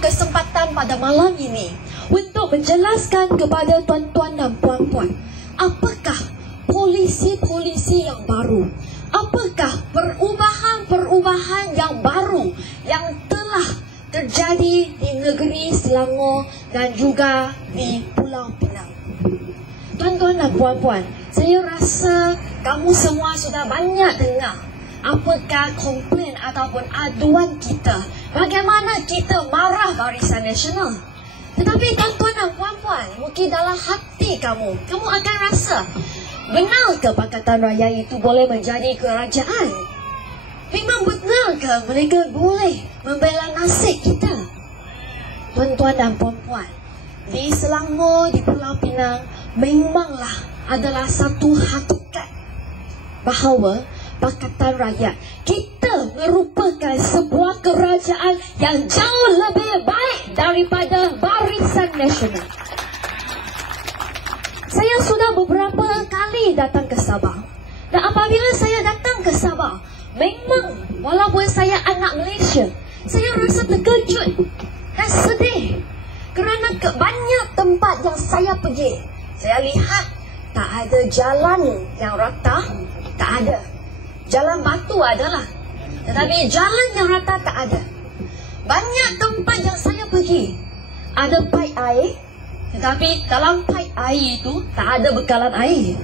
kesempatan pada malam ini untuk menjelaskan kepada tuan-tuan dan puan-puan, apakah polisi-polisi yang baru, apakah perubahan-perubahan yang baru yang telah terjadi di negeri Selangor dan juga di Pulau Pinang. Tuan-tuan dan puan-puan, saya rasa kamu semua sudah banyak dengar apakah komplain ataupun aduan kita, bagaimana kita marah Barisan Nasional. Tetapi tuan-tuan dan puan-puan, mungkin dalam hati kamu akan rasa, benar ke Pakatan Rakyat itu boleh menjadi kerajaan? Memang benar ke mereka boleh membela nasib kita? Tuan-tuan dan puan-puan, di Selangor, di Pulau Pinang, memanglah adalah satu hakikat bahawa Pakatan Rakyat kita merupakan sebuah kerajaan yang jauh lebih baik daripada Barisan Nasional. Saya sudah beberapa kali datang ke Sabah, dan apabila saya datang ke Sabah, memang walaupun saya anak Malaysia, saya rasa terkejut dan sedih kerana banyak tempat yang saya pergi, saya lihat tak ada jalan yang rata, tak ada. Jalan batu adalah, tetapi jalan yang rata tak ada. Banyak tempat yang saya pergi, ada paip air, tetapi dalam paip air itu tak ada bekalan air.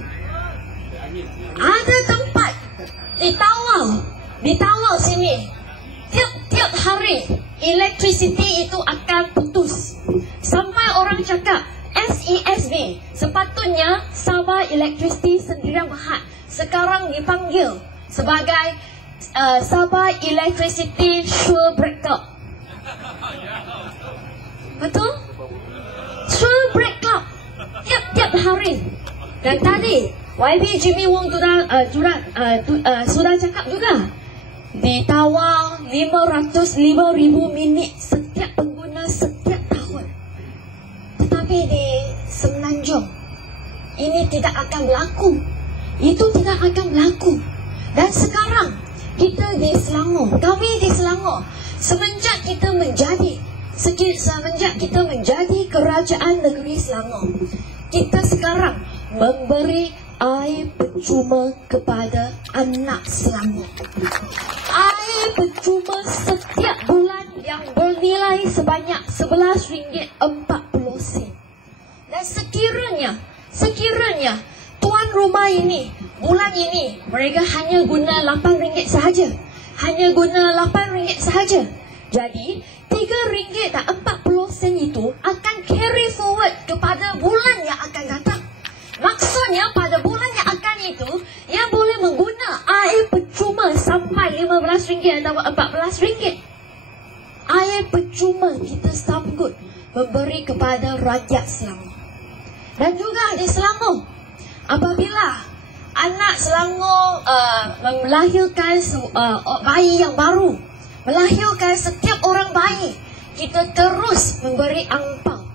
Ada tempat di Tawau sini, tiap hari elektrisiti itu akan putus. Sampai orang cakap SESB, sepatutnya Sabah Electricity Sdn Bhd, sekarang dipanggil sebagai Sabah Electricity Sure Breakup. Betul? Sure Breakup tiap hari. Dan tadi YB Jimmy Wong sudah cakap juga, di Tawau 505,000 minit setiap pengguna setiap tahun. Tetapi di Semenanjung ini tidak akan berlaku. Itu tidak akan berlaku. Dan sekarang kita di Selangor, kami di Selangor, semenjak kita menjadi kerajaan negeri Selangor, kita sekarang memberi air percuma kepada anak Selangor. Air percuma setiap bulan yang bernilai sebanyak RM11.40. Dan sekiranya tuan rumah ini bulan ini mereka hanya guna RM8 sahaja, jadi RM3.40 itu akan carry forward kepada bulan yang akan datang. Maksudnya pada bulan yang akan itu, yang boleh mengguna air percuma sampai RM15 atau RM14. Air percuma kita sambut memberi kepada rakyat Selangor. Dan juga di Selangor, apabila anak Selangor melahirkan bayi yang baru, melahirkan setiap orang bayi, kita terus memberi angpau.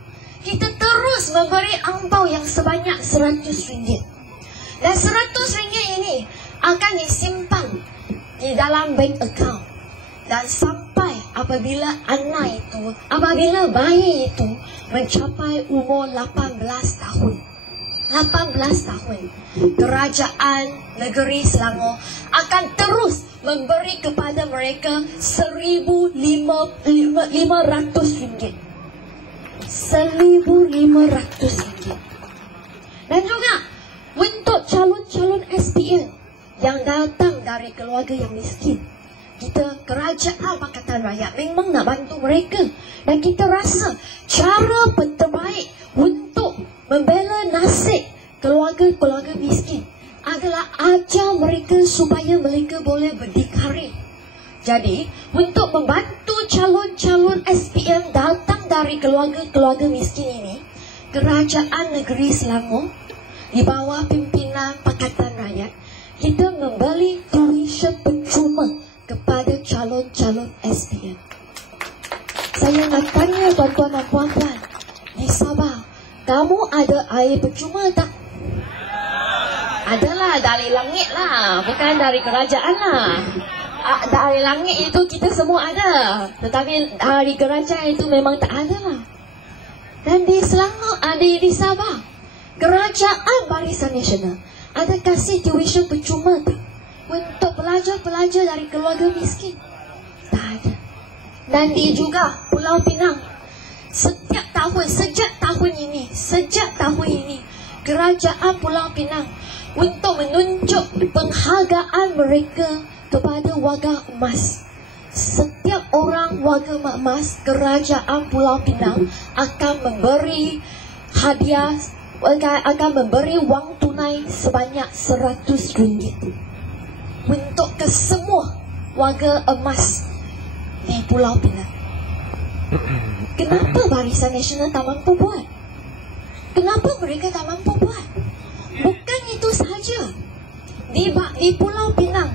Kita terus memberi angpau yang sebanyak RM100. Dan RM100 ini akan disimpan di dalam bank account. Dan sampai apabila bayi itu mencapai umur 18 tahun, kerajaan negeri Selangor akan terus memberi kepada mereka RM1,500. RM1,500. Dan juga untuk calon-calon SPM yang datang dari keluarga yang miskin, kita kerajaan Pakatan Rakyat memang nak bantu mereka. Dan kita rasa cara terbaik untuk membela nasib keluarga-keluarga miskin adalah ajar mereka supaya mereka boleh berdikari. Jadi, untuk membantu calon-calon SPM datang dari keluarga-keluarga miskin ini, kerajaan negeri Selangor di bawah pimpinan Pakatan Rakyat, kita membeli tuition percuma kepada calon-calon SPM. Saya nak tanya tuan-tuan dan puan-puan, di Sabah, kamu ada air percuma tak? Adalah dari langit lah, bukan dari kerajaan lah. dari langit itu kita semua ada, tetapi dari kerajaan itu memang tak ada lah. Dan di Selangor, di Sabah, Kerajaan Barisan Nasional ada kasih tuition percuma tak untuk pelajar-pelajar dari keluarga miskin? Tak ada. Dan di juga Pulau Pinang, sejak tahun ini Kerajaan Pulau Pinang untuk menunjuk penghargaan mereka kepada warga emas. Setiap orang warga emas, Kerajaan Pulau Pinang akan memberi hadiah, akan memberi wang tunai sebanyak RM100 untuk ke semua warga emas di Pulau Pinang. Kenapa Barisan Nasional tak mampu buat? Kenapa mereka tak mampu buat? Bukan itu sahaja. Di Pulau Pinang,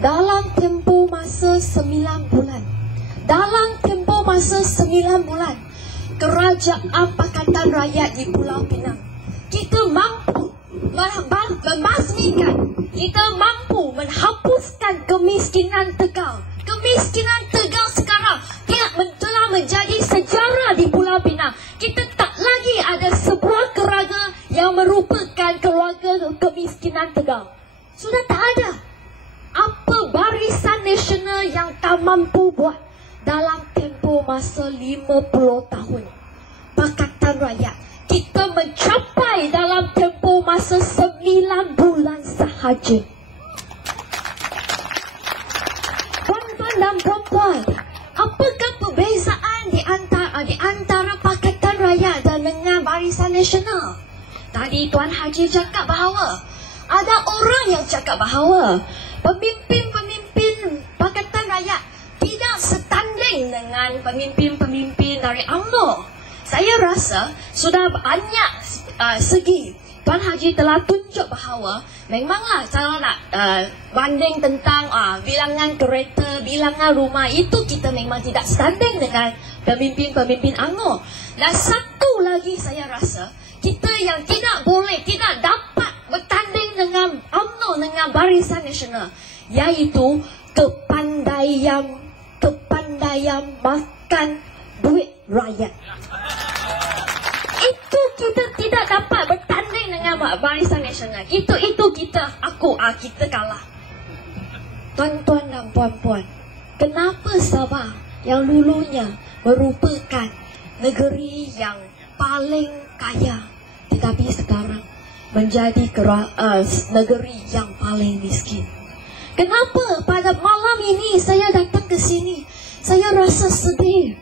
dalam tempoh masa 9 bulan, Kerajaan Pakatan Rakyat di Pulau Pinang, kita mampu membasmikan, kita mampu menghapuskan kemiskinan Tegal. Kemiskinan Tegal sekarang telah menjadi sejarah di Pulau Pinang. Kita tak lagi ada sebuah keluarga yang merupakan keluarga kemiskinan Tegal. Sudah tak ada. Apa Barisan Nasional yang tak mampu buat dalam tempoh masa 50 tahun? Pakatan Rakyat, kita mencapai dalam tempoh masa 9 bulan sahaja. Tuan-tuan dan puan-puan, apakah perbezaan di antara Pakatan Rakyat dan dengan Barisan Nasional? Tadi Tuan Haji cakap bahawa ada orang yang cakap bahawa pemimpin-pemimpin Pakatan Rakyat tidak setanding dengan pemimpin-pemimpin dari UMNO. Saya rasa sudah banyak segi Tuan Haji telah tunjuk bahawa memanglah kalau nak banding tentang bilangan kereta, bilangan rumah, itu kita memang tidak setanding dengan pemimpin-pemimpin UMNO. Dan satu lagi saya rasa kita yang tidak dapat bertanding dengan UMNO, dengan Barisan Nasional, iaitu kepandaian makan duit rakyat. Itu kita tidak dapat bertanding dengan Barisan Nasional. Itu kita kalah. Tuan-tuan dan puan-puan, kenapa Sabah yang dulunya merupakan negeri yang paling kaya, tetapi sekarang menjadi negeri yang paling miskin? Kenapa pada malam ini saya datang ke sini? Saya rasa sedih.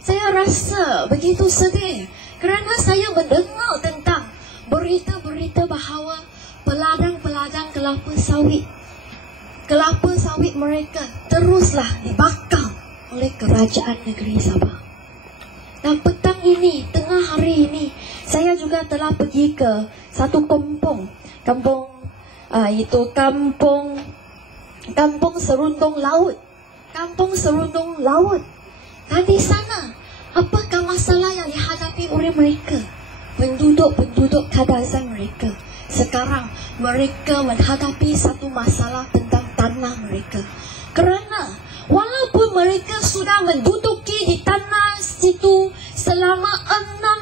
Saya rasa begitu sedih kerana saya mendengar tentang berita-berita bahawa peladang-peladang kelapa sawit mereka teruslah dibakar oleh kerajaan negeri Sabah. Dan petang ini, tengah hari ini, saya juga telah pergi ke satu kampung Serundung Laut. Dan di sana, apakah masalah yang dihadapi oleh mereka? Penduduk Kadazan mereka. Sekarang mereka menghadapi satu masalah tentang tanah mereka. Kerana walaupun mereka sudah menduduki di tanah situ selama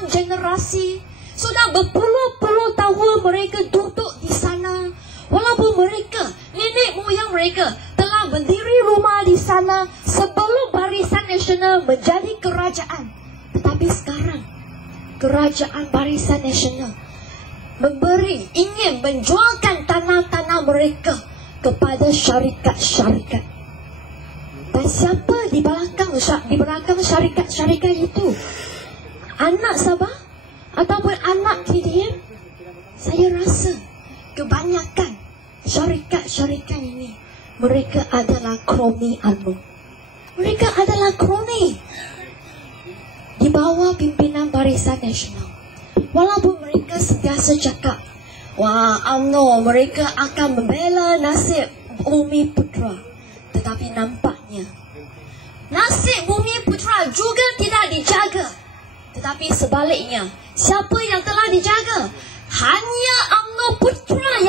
6 generasi, sudah berpuluh-puluh tahun mereka duduk di sana. Walaupun mereka, nenek moyang mereka telah mendiri rumah di sana sebelum Barisan Nasional menjadi kerajaan. Tetapi sekarang Kerajaan Barisan Nasional ingin menjualkan tanah-tanah mereka kepada syarikat-syarikat. Dan siapa di belakang syarikat-syarikat itu? Anak Sabah ataupun anak KDM? Saya rasa kebanyakan syarikat-syarikat ini, mereka adalah kroni UMNO. Mereka adalah kroni di bawah pimpinan Barisan Nasional. Walaupun mereka sentiasa cakap, wah, UMNO mereka akan membela nasib Bumi Putra, tetapi nampaknya nasib Bumi Putra juga tidak dijaga. Tetapi sebaliknya, siapa yang telah dijaga? Hanya UMNO Putra yang